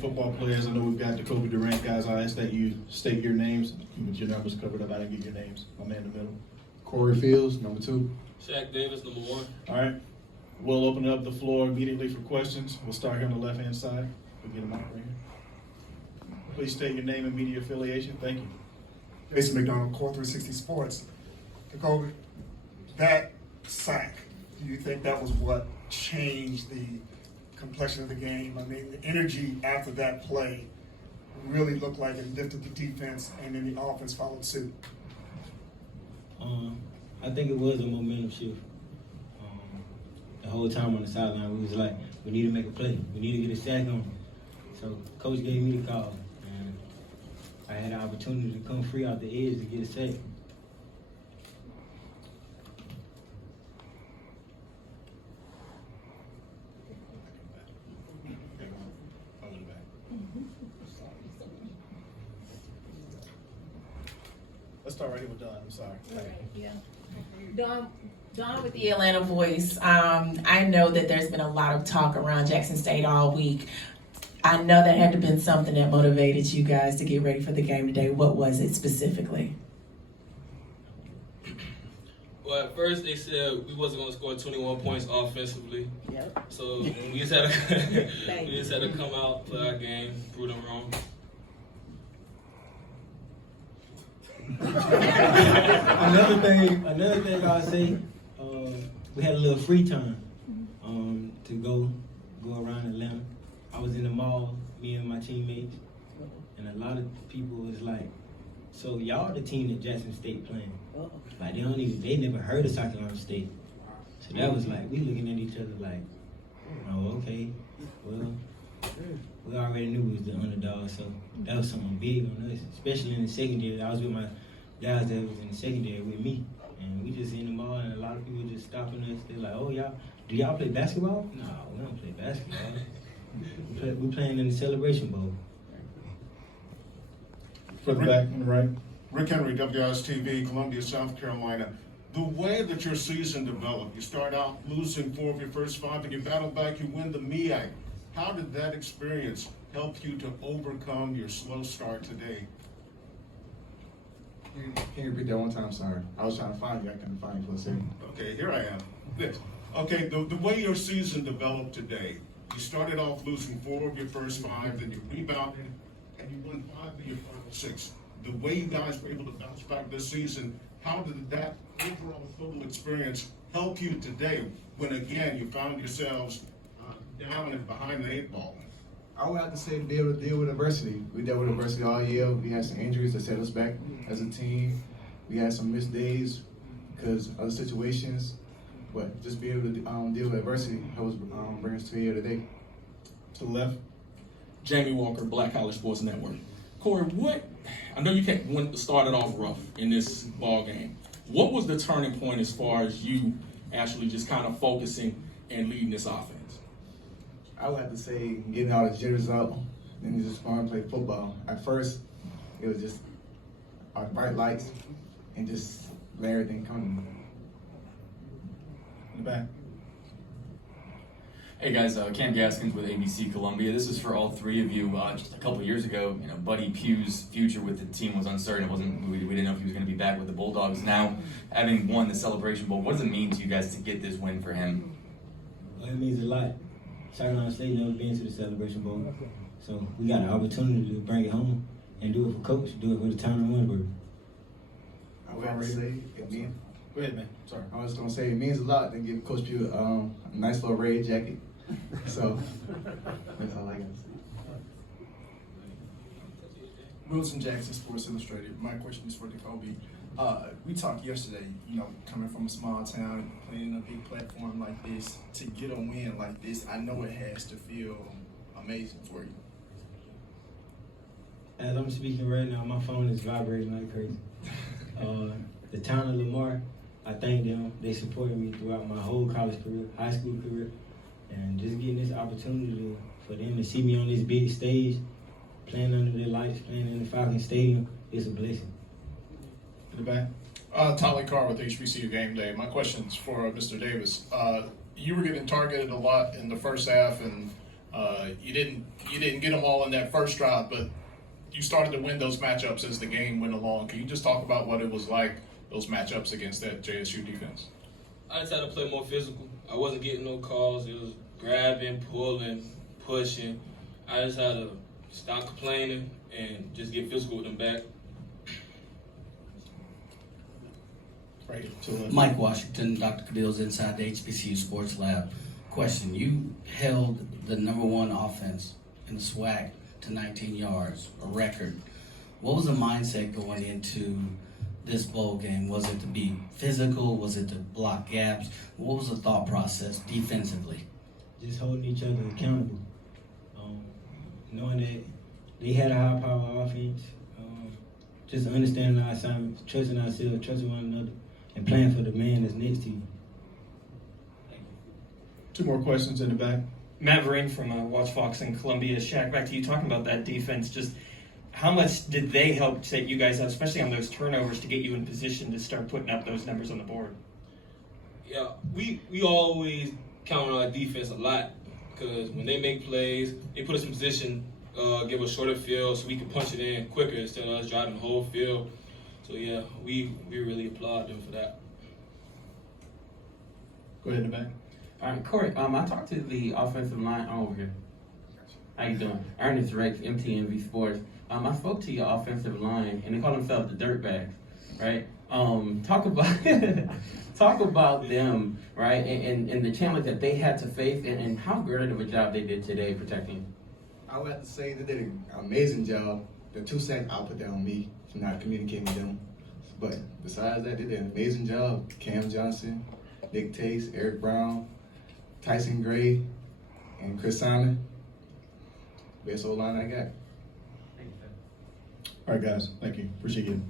Football players, I know we've got Decobie, Durant guys. I ask that you state your names. With your numbers covered up, I didn't get your names. My man in the middle. Corey Fields, number 2. Shaq Davis, number 1. All right. We'll open up the floor immediately for questions. We'll start here on the left-hand side. We'll get a mic right here. Please state your name and media affiliation. Thank you. Jason McDonald, Core 360 Sports. Decobie, that sack, do you think that was what changed the complexion of the game? I mean, the energy after that play really looked like it lifted the defense, and then the offense followed suit. I think it was a momentum shift. The whole time on the sideline, we was like, we need to make a play. We need to get a sack on. So coach gave me the call, and I had the opportunity to come free out the edge to get a sack. Let's start right here with Don. I'm sorry. Yeah. Dawn with the Atlanta Voice. I know that there's been a lot of talk around Jackson State all week. I know that had to been something that motivated you guys to get ready for the game today. What was it specifically? Well, at first they said we wasn't going to score 21 points offensively. Yep. So we just had to come out, play our game, prove them wrong. Another thing I'll say, we had a little free time to go around Atlanta. I was in the mall, me and my teammates, and a lot of people was like, so y'all the team that Jackson State playing. Like they never heard of South Carolina State. So that was like, we looking at each other like, oh, okay, well, we already knew we was the underdog, so that was something big on us, especially in the secondary. I was with my guys that was in the secondary with me, and we just in the mall, and a lot of people just stopping us. They're like, oh, do y'all play basketball? No, we don't play basketball. we playing in the Celebration Bowl. Further back on the right. Rick Henry, WIS-TV, Columbia, South Carolina. The way that your season developed, you start out losing 4 of your first 5, and you battle back, you win the MEAC. How did that experience help you to overcome your slow start today? Can you repeat that one time? Sorry. I was trying to find you. I couldn't find you for a second. Okay, here I am. This. Okay, the way your season developed today, you started off losing 4 of your first 5, then you rebounded, and you won 5 of your final 6. The way you guys were able to bounce back this season, how did that overall total experience help you today when, again, you found yourselves down and behind the 8 ball? I would have to say be able to deal with adversity. We dealt with adversity all year. We had some injuries that set us back as a team. We had some missed days because of other situations. But just be able to deal with adversity helps bring us to here today. To the left. Jamie Walker, Black College Sports Network. Corey, I know you started off rough in this ball game. What was the turning point as far as you actually just kind of focusing and leading this offense? I would have to say getting all the jitters out and just fun to play football. At first, it was just our bright lights and just let everything come. In the back. Hey guys, Cam Gaskins with ABC Columbia. This is for all 3 of you. Just a couple of years ago, Buddy Pugh's future with the team was uncertain. We didn't know if he was going to be back with the Bulldogs. Now, having won the Celebration Bowl, what does it mean to you guys to get this win for him? Well, it means a lot. South Carolina State never been to the Celebration Bowl, so we got an opportunity to bring it home and do it for coach, do it for the town of Winsburg. I would have to say it means. Go ahead, man. Sorry. I was going to say it means a lot to give Coach Pugh a nice little red jacket. So that's all I got to say. Wilson Jackson, Sports Illustrated. My question is for Decobie. We talked yesterday, coming from a small town, playing a big platform like this, to get a win like this, I know it has to feel amazing for you. As I'm speaking right now, my phone is vibrating like crazy. The town of Lamar, I thank them. They supported me throughout my whole college career, high school career, and just getting this opportunity for them to see me on this big stage, playing under the lights, playing in the Falcon Stadium, is a blessing. In the back. Tyler Carr with HBCU Game Day. My question's for Mr. Davis. You were getting targeted a lot in the first half, and You didn't get them all in that first drive, but you started to win those matchups as the game went along. Can you just talk about what it was like, those matchups against that JSU defense? I just had to play more physical. I wasn't getting no calls. It was grabbing, pulling, pushing. I just had to stop complaining and just get physical with them back. Right to the left. Mike Washington, Dr. Cadill's inside the HBCU Sports Lab. Question, you held the #1 offense in the SWAC to 19 yards, a record. What was the mindset going into this bowl game? Was it to be physical? Was it to block gaps? What was the thought process defensively? Just holding each other accountable. Knowing that they had a high power offense, just understanding our assignments, trusting ourselves, trusting one another, and playing for the man that's next to you. Two more questions in the back. Matt Vereen from Watch Fox in Columbia. Shaq, back to you talking about that defense. Just how much did they help set you guys up, especially on those turnovers, to get you in position to start putting up those numbers on the board? Yeah, we always count on our defense a lot because when they make plays, they put us in position, give us shorter field so we can punch it in quicker instead of us driving the whole field. So yeah, we really applaud them for that. Go ahead in the back. All right, Corey, I talked to the offensive line over here. How you doing? Ernest Rex, MTNV Sports. I spoke to your offensive line, and they call themselves the Dirtbags, right? Talk about them, right, and the challenge that they had to face, and how great of a job they did today protecting. I would have to say they did an amazing job. The 2 sacks, I'll put that on me for not communicating with them. But besides that, they did an amazing job. Cam Johnson, Nick Tace, Eric Brown, Tyson Gray, and Chris Simon. Best O-line I got. All right, guys. Thank you. Appreciate you.